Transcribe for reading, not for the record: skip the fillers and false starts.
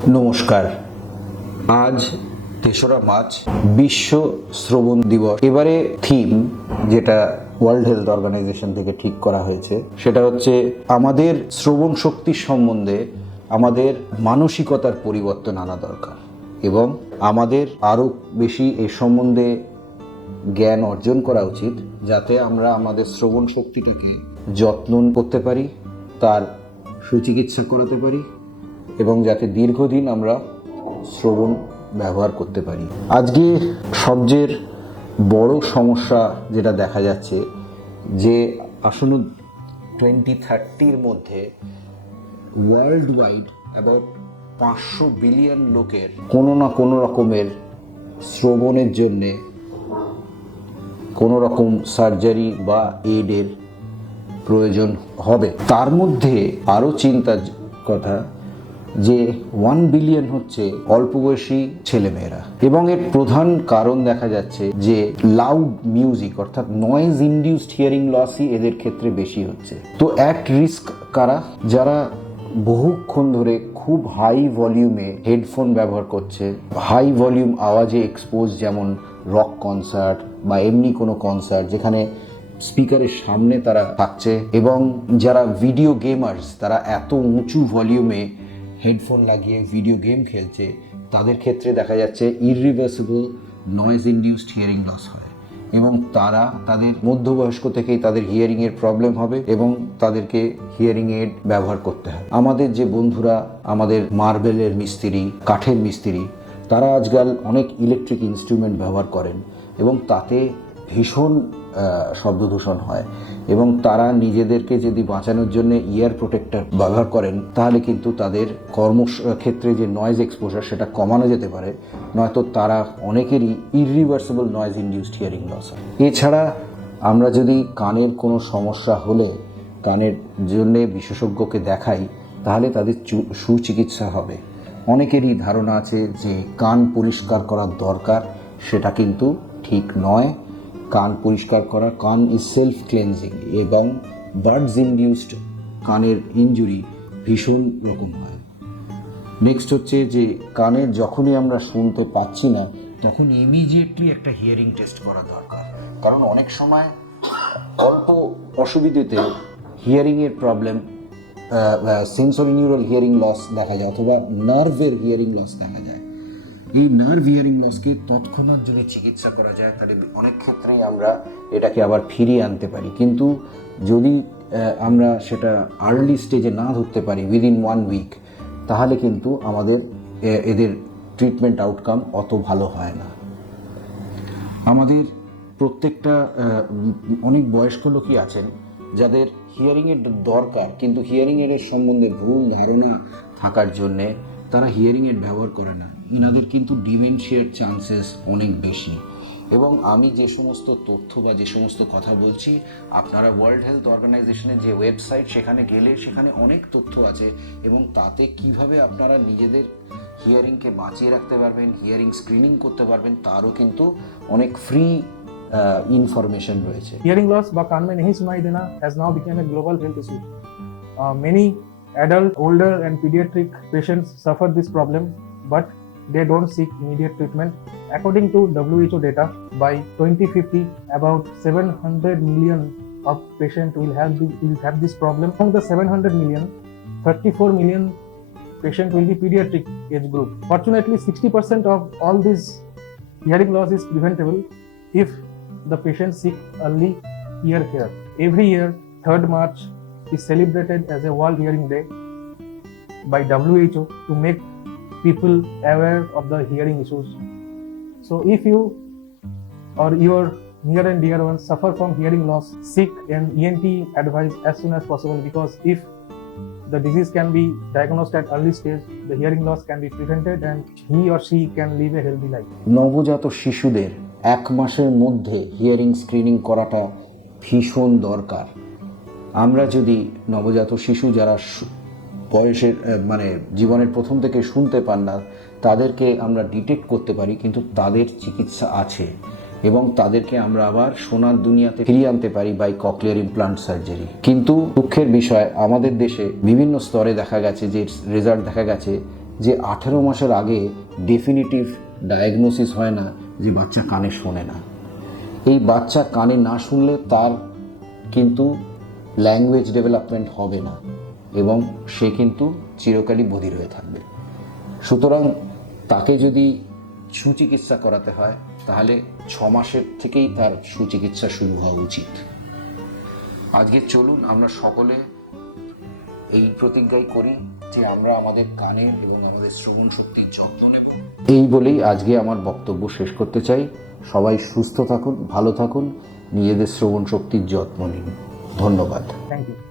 নমস্কার। আজ ৩রা মার্চ বিশ্ব শ্রবণ দিবস। এবারে থিম যেটা ওয়ার্ল্ড হেলথ অর্গানাইজেশন থেকে ঠিক করা হয়েছে সেটা হচ্ছে আমাদের শ্রবণ শক্তির সম্বন্ধে আমাদের মানসিকতার পরিবর্তন আনা দরকার এবং আমাদের আরও বেশি এ সম্বন্ধে জ্ঞান অর্জন করা উচিত, যাতে আমরা আমাদের শ্রবণ শক্তিটিকে যত্ন করতে পারি, তার সুচিকিৎসা করাতে পারি এবং যাতে দীর্ঘদিন আমরা শ্রবণ ব্যবহার করতে পারি। আজকে সবচেয়ে বড় সমস্যা যেটা দেখা যাচ্ছে যে আসন্ন 2030-র মধ্যে ওয়ার্ল্ড ওয়াইড অ্যাবাউট 500 বিলিয়ন লোকের কোনো না কোনো রকমের শ্রবণের জন্যে কোনো রকম সার্জারি বা এডের প্রয়োজন হবে। তার মধ্যে আরও চিন্তার কথা যে 1 বিলিয়ন হচ্ছে অল্প বয়সী ছেলেমেয়েরা এবং এর প্রধান কারণ দেখা যাচ্ছে যে লাউড মিউজিক অর্থাৎ নয়েজ ইনডিউসড হিয়ারিং লসই এদের ক্ষেত্রে বেশি হচ্ছে। তো অ্যাট রিস্ক কারা? যারা বহুক্ষণ ধরে খুব হাই ভলিউমে হেডফোন ব্যবহার করছে, হাই ভলিউম আওয়াজে এক্সপোজ, যেমন রক কনসার্ট বা এমনি কোনো কনসার্ট যেখানে স্পিকারের সামনে তারা থাকছে, এবং যারা ভিডিও গেমার্স তারা এত উঁচু ভলিউমে হেডফোন লাগিয়ে ভিডিও গেম খেলছে, তাদের ক্ষেত্রে দেখা যাচ্ছে ইররিভার্সিবল নয়েজ ইনডিউসড হিয়ারিং লস হয় এবং তারা তাদের মধ্যবয়স্ক থেকেই তাদের হিয়ারিংয়ের প্রবলেম হবে এবং তাদেরকে হিয়ারিং এড ব্যবহার করতে হয়। আমাদের যে বন্ধুরা আমাদের মার্বেলের মিস্ত্রি, কাঠের মিস্ত্রি, তারা আজকাল অনেক ইলেকট্রিক ইনস্ট্রুমেন্ট ব্যবহার করেন এবং তাতে ভীষণ শব্দদূষণ হয় এবং তারা নিজেদেরকে যদি বাঁচানোর জন্য ইয়ার প্রোটেক্টর ব্যবহার করেন তাহলে কিন্তু তাদের কর্মক্ষেত্রে যে নয়েজ এক্সপোজার সেটা কমানো যেতে পারে, নয়তো তারা অনেকেরই ইররিভার্সিবল নয়েজ ইনডিউসড হিয়ারিং লস হয়। এছাড়া আমরা যদি কানের কোনো সমস্যা হলে কানের জন্যে বিশেষজ্ঞকে দেখাই তাহলে তাদের সুচিকিৎসা হবে। অনেকেরই ধারণা আছে যে কান পরিষ্কার করার দরকার, সেটা কিন্তু ঠিক নয়। কান পরিষ্কার করা, কান ইজ সেলফ ক্লেনজিং এবং বার্ডস ইনডিউসড কানের ইনজুরি ভীষণ রকম হয়। নেক্সট হচ্ছে যে কানের যখনই আমরা শুনতে পাচ্ছি না তখন ইমিডিয়েটলি একটা হিয়ারিং টেস্ট করা দরকার, কারণ অনেক সময় অল্প অসুবিধেতে হিয়ারিংয়ের problem, sensory neural hearing loss দেখা যায় অথবা নার্ভের হিয়ারিং লস দেখা যায়। এই নার্ভ হিয়ারিং লসকে তৎক্ষণাৎ যদি চিকিৎসা করা যায় তাহলে অনেক ক্ষেত্রেই আমরা এটাকে আবার ফিরিয়ে আনতে পারি, কিন্তু যদি আমরা সেটা আর্লি স্টেজে না ধরতে পারি উইদিন 1 উইক, তাহলে কিন্তু আমাদের এদের ট্রিটমেন্ট আউটকাম অত ভালো হয় না। আমাদের প্রত্যেকটা অনেক বয়স্ক লোকই আছেন যাদের হিয়ারিংয়ের দরকার, কিন্তু হিয়ারিং এর সম্বন্ধে ভুল ধারণা থাকার জন্যে তারা হিয়ারিং এড ব্যবহার করে না। এনাদের কিন্তু ডিমেনশিয়ার চান্সেস অনেক বেশি। এবং আমি যে সমস্ত তথ্য বা যে সমস্ত কথা বলছি, আপনারা ওয়ার্ল্ড হেলথ অর্গানাইজেশনের যে ওয়েবসাইট সেখানে গেলে সেখানে অনেক তথ্য আছে এবং তাতে কিভাবে আপনারা নিজেদের হিয়ারিংকে বাঁচিয়ে রাখতে পারবেন, হিয়ারিং স্ক্রিনিং করতে পারবেন, তারও কিন্তু অনেক ফ্রি ইনফরমেশন রয়েছে। Hearing loss বা कान में नहीं सुनाई देना has now become a global health issue. Many adult, older and pediatric patients suffer this problem, but they don't seek immediate treatment. According to WHO data, by 2050, about 700 million of patients will have this problem. Among the 700 million, 34 million patients will be pediatric age group. Fortunately, 60% of all this hearing loss is preventable if the patient seek early ear care. Every year, 3rd March is celebrated as a World Hearing Day by WHO to make people aware of the hearing issues. So if you or your near and dear ones suffer from hearing loss, seek an ENT advice as soon as possible, because if the disease can be diagnosed at early stage, the hearing loss can be prevented and he or she can live a healthy life. নবজাত শিশুদের 1 মাসের মধ্যে hearing screening করাটা ভীষণ দরকার। আমরা যদি নবজাত শিশু যারা বয়সের জীবনের প্রথম থেকে শুনতে পান না তাদেরকে আমরা ডিটেক্ট করতে পারি, কিন্তু তাদের চিকিৎসা আছে এবং তাদেরকে আমরা আবার সোনার দুনিয়াতে ফিরিয়ে আনতে পারি বাই ককলিয়ার ইমপ্লান্ট সার্জারি। কিন্তু দুঃখের বিষয় আমাদের দেশে বিভিন্ন স্তরে দেখা গেছে যে রেজাল্ট দেখা গেছে যে 18 মাসের আগে ডেফিনিটিভ ডায়াগনোসিস হয় না যে বাচ্চা কানে শোনে না। এই বাচ্চা কানে না শুনলে তার কিন্তু ল্যাঙ্গুয়েজ ডেভেলপমেন্ট হবে না এবং সে কিন্তু চিরকালই বধির হয়ে থাকবে। সুতরাং তাকে যদি সুচিকিৎসা করাতে হয় তাহলে 6 মাসের থেকেই তার সুচিকিৎসা শুরু হওয়া উচিত। আজকে চলুন আমরা সকলে এই প্রতিজ্ঞাই করি যে আমরা আমাদের কানের এবং আমাদের শ্রবণ শক্তির যত্ন নেব। এই বলেই আজকে আমার বক্তব্য শেষ করতে চাই। সবাই সুস্থ থাকুন, ভালো থাকুন, নিজেদের শ্রবণ শক্তির যত্ন নিন। ধন্যবাদ। Thank you.